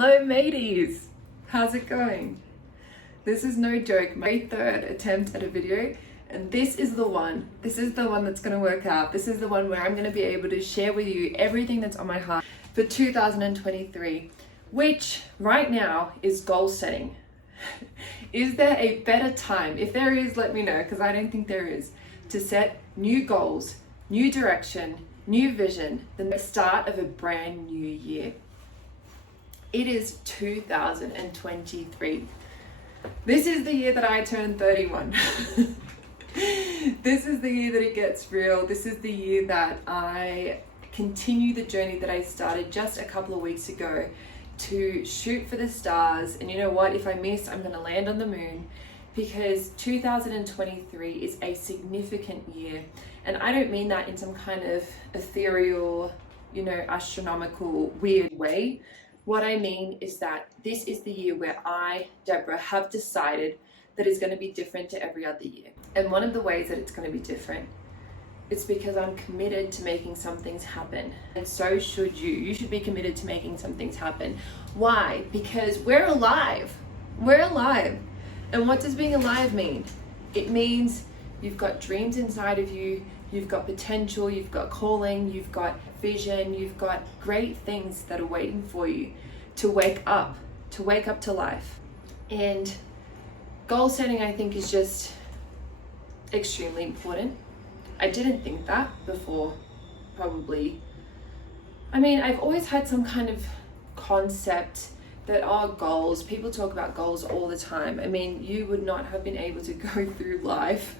Hello mateys! How's it going? This is no joke, my third attempt at a video, and this is the one that's going to work out. This is the one where I'm going to be able to share with you everything that's on my heart for 2023, which right now is goal setting. Is there a better time? If there is, let me know, because I don't think there is, to set new goals, new direction, new vision than the start of a brand new year. It is 2023. This is the year that I turned 31. This is the year that it gets real. This is the year that I continue the journey that I started just a couple of weeks ago to shoot for the stars. And you know what? If I miss, I'm going to land on the moon, because 2023 is a significant year. And I don't mean that in some kind of ethereal, astronomical, weird way. What I mean is that this is the year where I, Deborah, have decided that it's going to be different to every other year. And one of the ways that it's going to be different, it's because I'm committed to making some things happen. And so should you. You should be committed to making some things happen. Why? Because we're alive. We're alive. And what does being alive mean? It means you've got dreams inside of you, you've got potential, you've got calling, you've got vision, you've got great things that are waiting for you to wake up to life. And goal setting, I think, is just extremely important. I didn't think that before, probably. I've always had some kind of concept that are goals. People talk about goals all the time. You would not have been able to go through life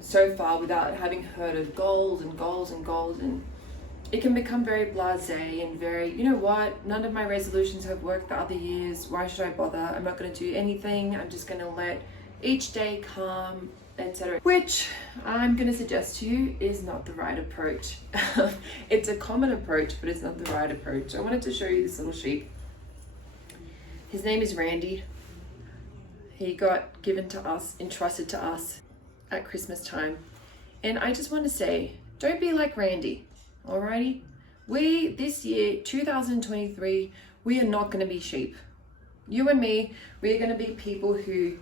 so far without having heard of goals, and it can become very blasé and very, you know what, none of my resolutions have worked the other years, why should I bother? I'm not going to do anything, I'm just going to let each day come, etc. Which I'm going to suggest to you is not the right approach. It's a common approach, but it's not the right approach. I wanted to show you this little sheep. His name is Randy. He got given to us, entrusted to us at Christmas time. And I just want to say, don't be like Randy, alrighty? This year, 2023, we are not going to be sheep. You and me, we are going to be people who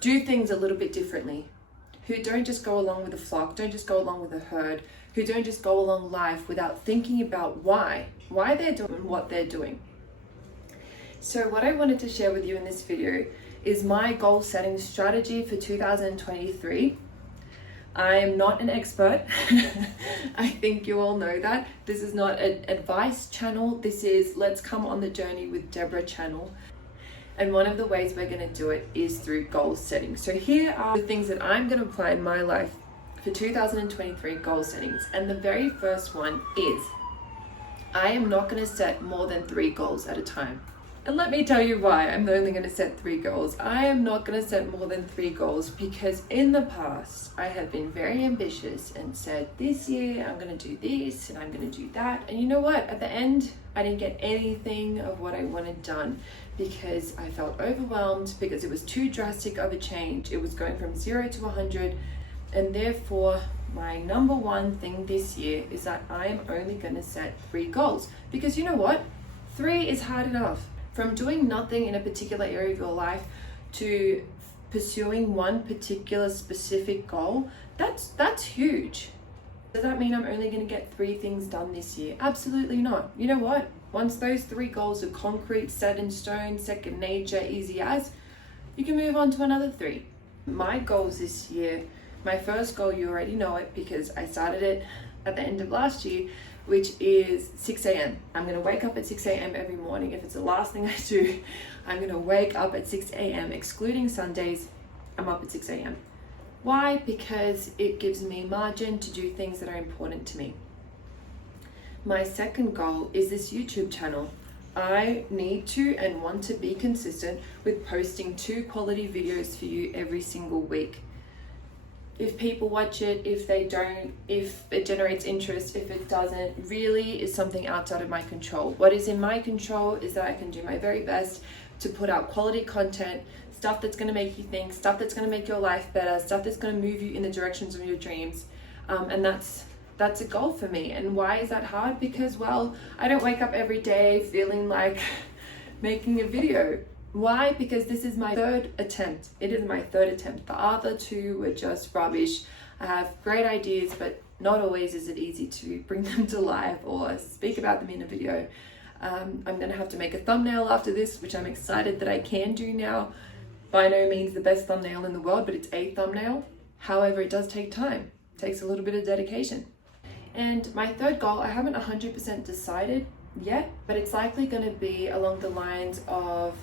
do things a little bit differently, who don't just go along with the flock, don't just go along with the herd, who don't just go along life without thinking about why they're doing what they're doing. So what I wanted to share with you in this video is my goal setting strategy for 2023. I am not an expert. I think you all know that. This is not an advice channel. This is Let's Come on the Journey with Deborah channel. And one of the ways we're going to do it is through goal setting. So here are the things that I'm going to apply in my life for 2023 goal settings. And the very first one is, I am not going to set more than 3 goals at a time. And let me tell you why I'm only going to set 3 goals. I am not going to set more than 3 goals because in the past I have been very ambitious and said, this year I'm going to do this and I'm going to do that. And you know what? At the end, I didn't get anything of what I wanted done because I felt overwhelmed, because it was too drastic of a change. It was going from 0 to 100. And therefore, my number one thing this year is that I am only going to set 3 goals. Because you know what? 3 is hard enough. From doing nothing in a particular area of your life to pursuing one particular specific goal, that's huge. Does that mean I'm only going to get 3 things done this year? Absolutely not. You know what? Once those 3 goals are concrete, set in stone, second nature, easy as, you can move on to another 3. My goals this year, my first goal, you already know it because I started it at the end of last year, which is 6 a.m. I'm going to wake up at 6 a.m. every morning. If it's the last thing I do, I'm going to wake up at 6 a.m. Excluding Sundays, I'm up at 6 a.m. Why? Because it gives me margin to do things that are important to me. My second goal is this YouTube channel. I need to and want to be consistent with posting 2 quality videos for you every single week. If people watch it, if they don't, if it generates interest, if it doesn't, really is something outside of my control. What is in my control is that I can do my very best to put out quality content, stuff that's going to make you think, stuff that's going to make your life better, stuff that's going to move you in the directions of your dreams. And that's that's a goal for me. And why is that hard? Because, well, I don't wake up every day feeling like making a video. Why? Because this is my third attempt. It is my third attempt. The other two were just rubbish. I have great ideas, but not always is it easy to bring them to life or speak about them in a video. I'm going to have to make a thumbnail after this, which I'm excited that I can do now. By no means the best thumbnail in the world, but it's a thumbnail. However, it does take time. It takes a little bit of dedication. And my third goal, I haven't 100% decided yet, but it's likely going to be along the lines of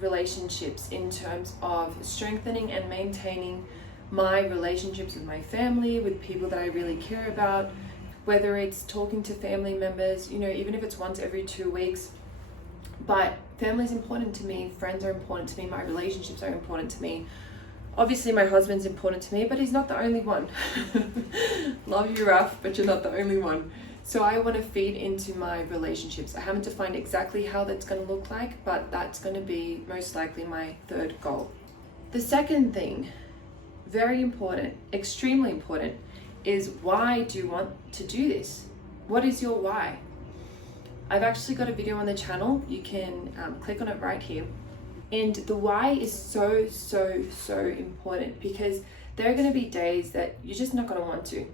relationships, in terms of strengthening and maintaining my relationships with my family, with people that I really care about, whether it's talking to family members, you know, even if it's once every 2 weeks. But family is important to me, friends are important to me, my relationships are important to me. Obviously my husband's important to me, but he's not the only one. Love you, Raf, but you're not the only one. So I want to feed into my relationships. I haven't defined exactly how that's going to look like, but that's going to be most likely my third goal. The second thing, very important, extremely important, is why do you want to do this? What is your why? I've actually got a video on the channel. You can click on it right here. And the why is so important, because there are going to be days that you're just not going to want to.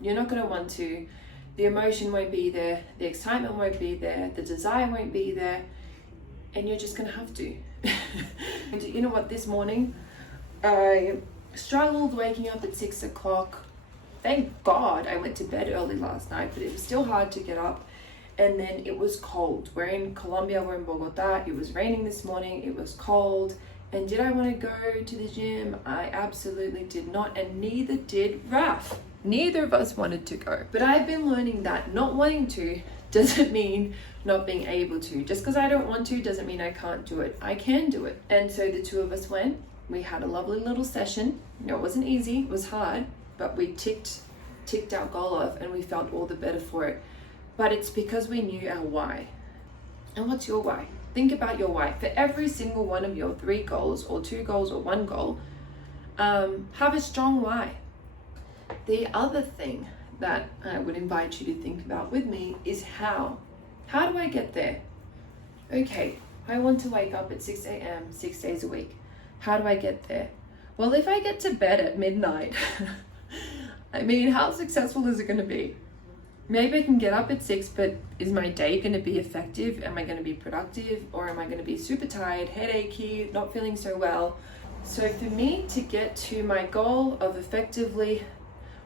You're not going to want to. The emotion won't be there. The excitement won't be there. The desire won't be there. And you're just going to have to. And you know what? This morning, I struggled waking up at 6 o'clock. Thank God I went to bed early last night, but it was still hard to get up. And then it was cold. We're in Colombia, we're in Bogota. It was raining this morning, it was cold. And did I want to go to the gym? I absolutely did not, and neither did Raf. Neither of us wanted to go. But I've been learning that not wanting to doesn't mean not being able to. Just because I don't want to doesn't mean I can't do it. I can do it. And so the two of us went. We had a lovely little session. You know, it wasn't easy, it was hard, but we ticked our goal off and we felt all the better for it. But it's because we knew our why. And what's your why? Think about your why. For every single one of your 3 goals or 2 goals or 1 goal, have a strong why. The other thing that I would invite you to think about with me is how. How do I get there? Okay, I want to wake up at 6 a.m. 6 days a week. How do I get there? Well, if I get to bed at midnight, I mean, how successful is it going to be? Maybe I can get up at 6, but is my day going to be effective? Am I going to be productive? Or am I going to be super tired, headachy, not feeling so well? So for me to get to my goal of effectively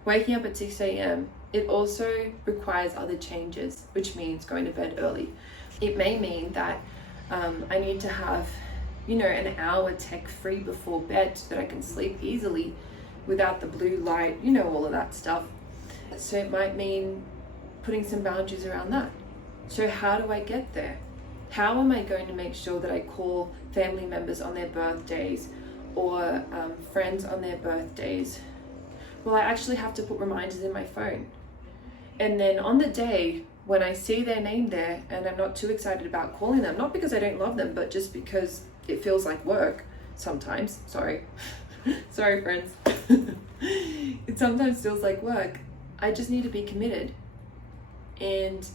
waking up at 6 a.m., it also requires other changes, which means going to bed early. It may mean that I need to have, you know, an hour tech-free before bed so that I can sleep easily without the blue light, you know, all of that stuff. So it might mean putting some boundaries around that. So how do I get there? How am I going to make sure that I call family members on their birthdays or friends on their birthdays? Well, I actually have to put reminders in my phone. And then on the day when I see their name there and I'm not too excited about calling them, not because I don't love them, but just because it feels like work sometimes. Sorry. Sorry, friends. It sometimes feels like work. I just need to be committed. And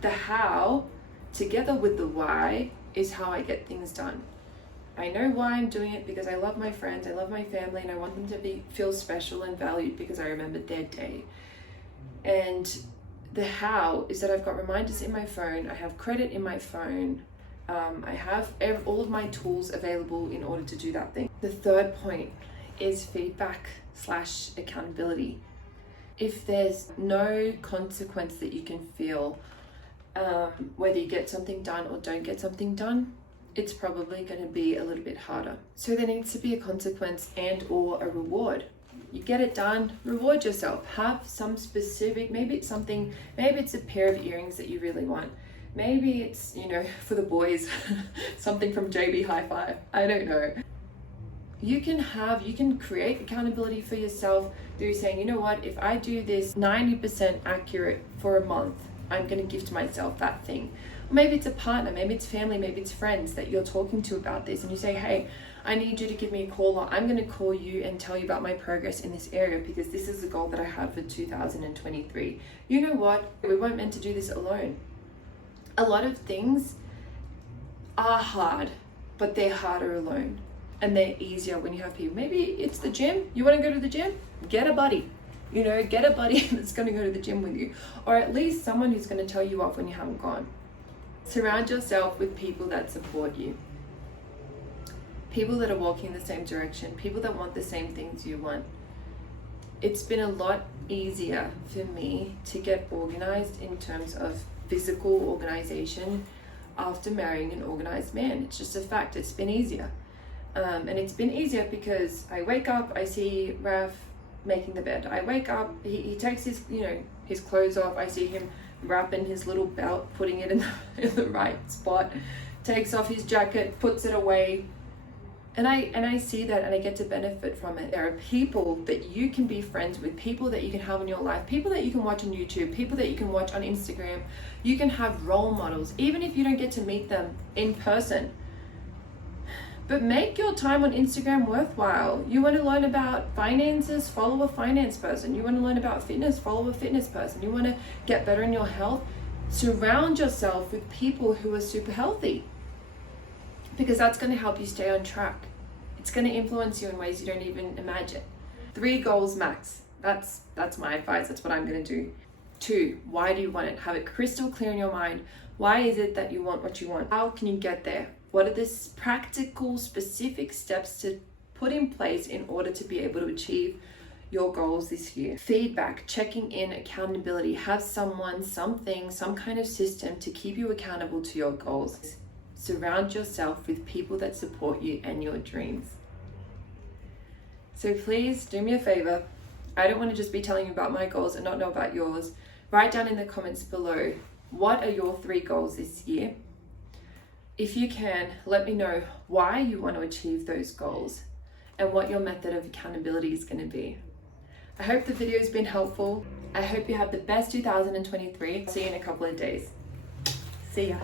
the how, together with the why, is how I get things done. I know why I'm doing it, because I love my friends, I love my family, and I want them to feel special and valued because I remembered their day. And the how is that I've got reminders in my phone, I have credit in my phone, I have all of my tools available in order to do that thing. The third point is feedback/accountability. If there's no consequence that you can feel, whether you get something done or don't get something done, it's probably going to be a little bit harder. So there needs to be a consequence and or a reward. You get it done, reward yourself. Have some specific, maybe it's a pair of earrings that you really want. Maybe it's, you know, for the boys, something from JB Hi-Fi. I don't know. You can create accountability for yourself through saying, you know what, if I do this 90% accurate for a month, I'm going to gift myself that thing. Or maybe it's a partner, maybe it's family, maybe it's friends that you're talking to about this, and you say, hey, I need you to give me a call, or I'm going to call you and tell you about my progress in this area because this is the goal that I have for 2023. You know what? We weren't meant to do this alone. A lot of things are hard, but they're harder alone. And they're easier when you have people. Maybe it's the gym. You want to go to the gym? Get a buddy. Get a buddy that's going to go to the gym with you. Or at least someone who's going to tell you off when you haven't gone. Surround yourself with people that support you. People that are walking in the same direction. People that want the same things you want. It's been a lot easier for me to get organized in terms of physical organization after marrying an organized man. It's just a fact. It's been easier. And it's been easier because I wake up, I see Raf making the bed. I wake up, he takes his, his clothes off. I see him wrapping his little belt, putting it in the right spot, takes off his jacket, puts it away. And I see that and I get to benefit from it. There are people that you can be friends with, people that you can have in your life, people that you can watch on YouTube, people that you can watch on Instagram. You can have role models, even if you don't get to meet them in person. But make your time on Instagram worthwhile. You want to learn about finances? Follow a finance person. You want to learn about fitness? Follow a fitness person. You want to get better in your health? Surround yourself with people who are super healthy, because that's going to help you stay on track. It's going to influence you in ways you don't even imagine. 3 goals max. That's my advice. That's what I'm going to do. 2, why do you want it? Have it crystal clear in your mind. Why is it that you want what you want? How can you get there? What are the practical, specific steps to put in place in order to be able to achieve your goals this year? Feedback, checking in, accountability. Have someone, something, some kind of system to keep you accountable to your goals. Surround yourself with people that support you and your dreams. So please do me a favor. I don't want to just be telling you about my goals and not know about yours. Write down in the comments below, what are your 3 goals this year? If you can, let me know why you want to achieve those goals and what your method of accountability is going to be. I hope the video has been helpful. I hope you have the best 2023. See you in a couple of days. See ya.